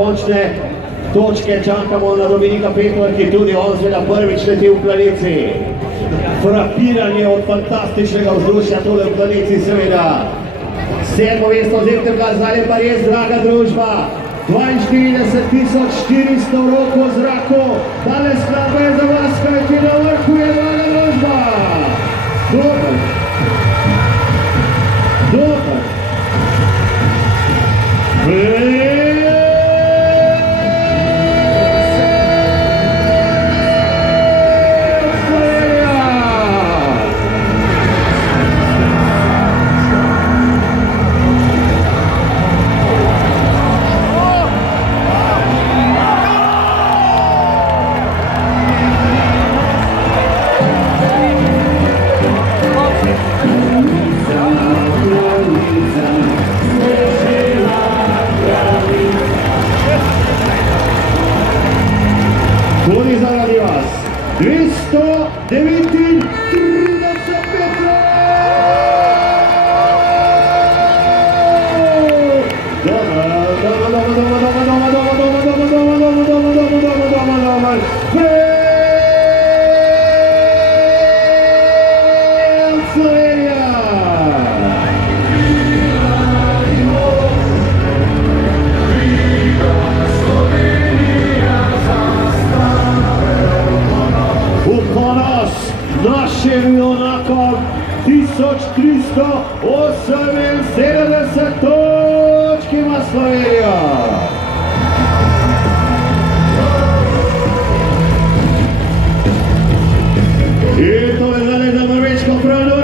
Končne točke čakamo na Dominika Petrova, ki tudi on seveda prvič leti v Planici. Frapiranje od fantastičnega vzdušja tole v Planici seveda. 7. mesto Zefterka, zdaj pa res draga družba. 42.400 roko v zraku. Tale skladba je za vas, kajti na vrhu je draga družba. Dober. Dober. Tudi zaradi vas 239 metrov! Našim junakom 1378 točk ima Slovenija. In to je zdaj za Norveško prav